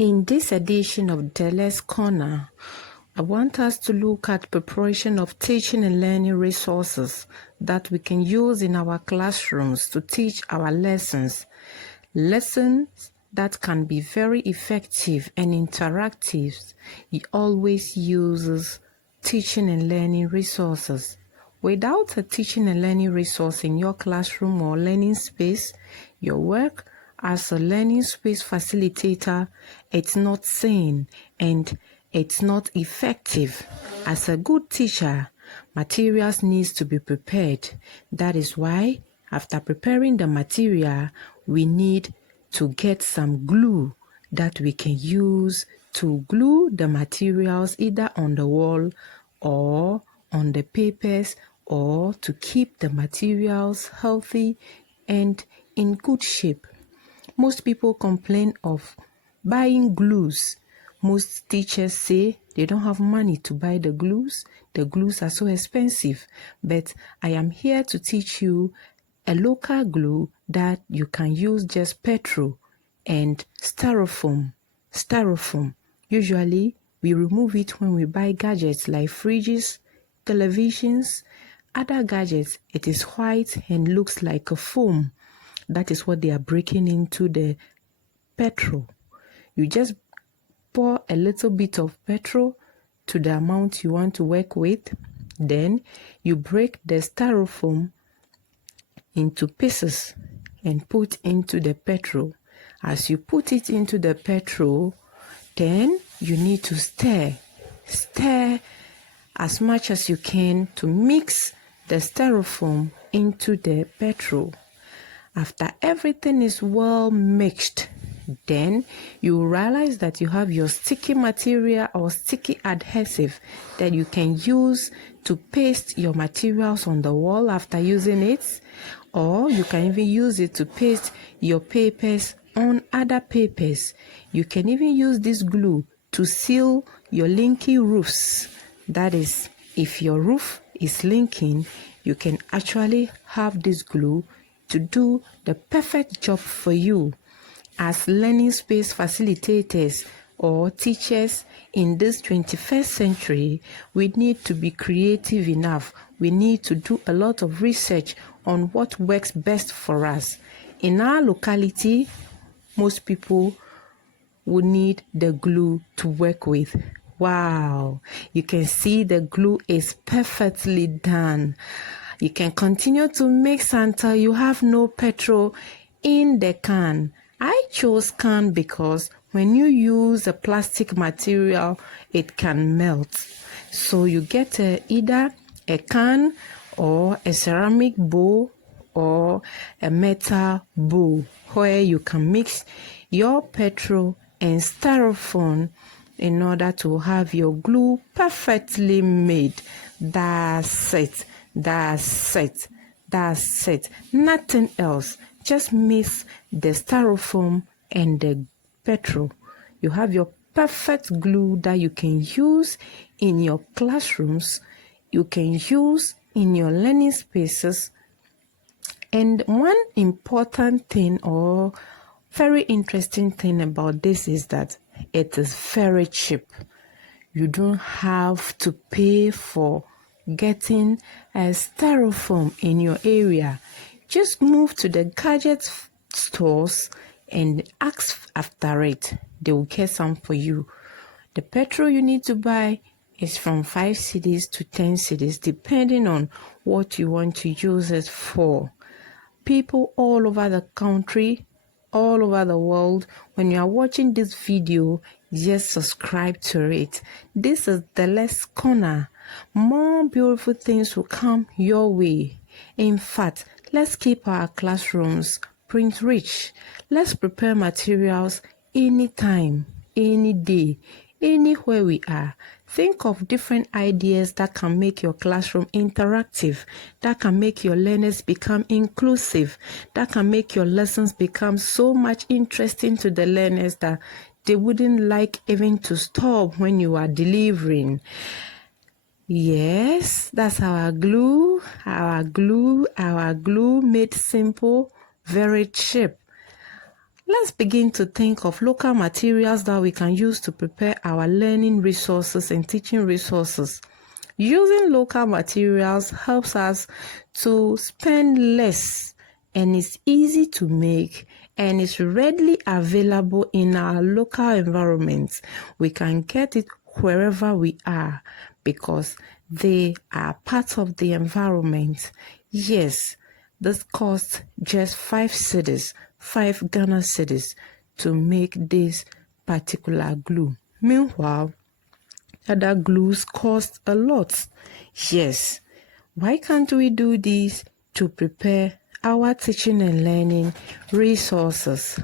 In this edition of Dele's Corner, I want us to look at preparation of teaching and learning resources that we can use in our classrooms to teach our lessons. Lessons that can be very effective and interactive. It always uses teaching and learning resources. Without a teaching and learning resource in your classroom or learning space, your work as a learning space facilitator, it's not sane and it's not effective. As a good teacher, materials needs to be prepared. That is why, after preparing the material, we need to get some glue that we can use to glue the materials either on the wall or on the papers, or to keep the materials healthy and in good shape. Most people complain of buying glues. Most teachers say they don't have money to buy the glues. The glues are so expensive. But I am here to teach you a local glue that you can use just petrol and styrofoam. Usually, we remove it when we buy gadgets like fridges, televisions, other gadgets. It is white and looks like a foam. That is what they are breaking into the petrol. You just pour a little bit of petrol to the amount you want to work with. Then you break the styrofoam into pieces and put into the petrol. As you put it into the petrol, then you need to stir as much as you can to mix the styrofoam into the petrol. After everything is well mixed, then you realize that you have your sticky material or sticky adhesive that you can use to paste your materials on the wall after using it, or you can even use it to paste your papers on other papers. You can even use this glue to seal your leaky roofs. That is, if your roof is leaking, you can actually have this glue to do the perfect job for you. As learning space facilitators or teachers in this 21st century, we need to be creative enough. We need to do a lot of research on what works best for us. In our locality, most people would need the glue to work with. Wow, you can see the glue is perfectly done. You can continue to mix until you have no petrol in the can. I chose can because when you use a plastic material, it can melt. So you get either a can or a ceramic bowl or a metal bowl where you can mix your petrol and styrofoam in order to have your glue perfectly made. That's it. Nothing else. Just mix the styrofoam and the petrol. You have your perfect glue that you can use in your classrooms. You can use in your learning spaces. And one important thing or very interesting thing about this is that it is very cheap. You don't have to pay for getting a styrofoam in your area. Just move to the gadget stores and ask after it. They will get some for you. The petrol you need to buy is from 5 cedis to 10 cedis, depending on what you want to use it for. People all over the country, all over the world, when you are watching this video, just subscribe to it. This is Dele's Corner. More beautiful things will come your way. In fact, let's keep our classrooms print rich. Let's prepare materials anytime, any day, anywhere we are. Think of different ideas that can make your classroom interactive, that can make your learners become inclusive, that can make your lessons become so much interesting to the learners that they wouldn't like even to stop when you are delivering. Yes, that's our glue made simple, very cheap. Let's begin to think of local materials that we can use to prepare our learning resources and teaching resources. Using local materials helps us to spend less, and it's easy to make, and it's readily available in our local environments. We can get it wherever we are because they are part of the environment. Yes, this costs just 5 cedis, 5 Ghana cedis to make this particular glue. Meanwhile, other glues cost a lot. Yes, why can't we do this to prepare our teaching and learning resources?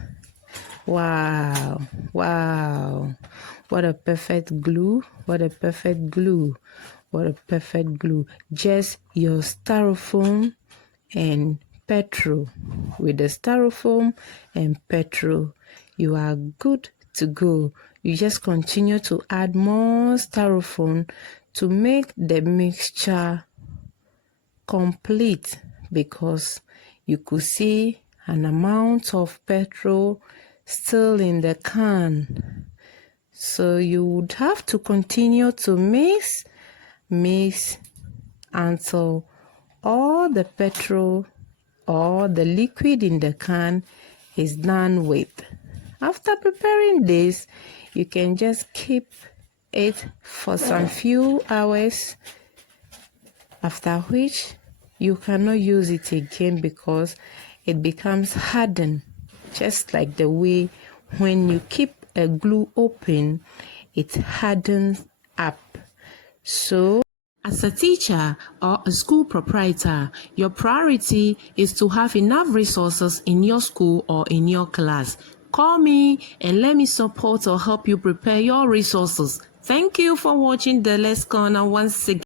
Wow, what a perfect glue, what a perfect glue, what a perfect glue. Just your styrofoam and petrol. With the styrofoam and petrol, you are good to go. You just continue to add more styrofoam to make the mixture complete, because you could see an amount of petrol still in the can. So you would have to continue to mix until all the petrol or the liquid in the can is done with. After preparing this, you can just keep it for some few hours, after which you cannot use it again because it becomes hardened, just like the way when you keep a glue open, it hardens up. So, as a teacher or a school proprietor, your priority is to have enough resources in your school or in your class. Call me and let me support or help you prepare your resources. Thank you for watching the Less Corner once again.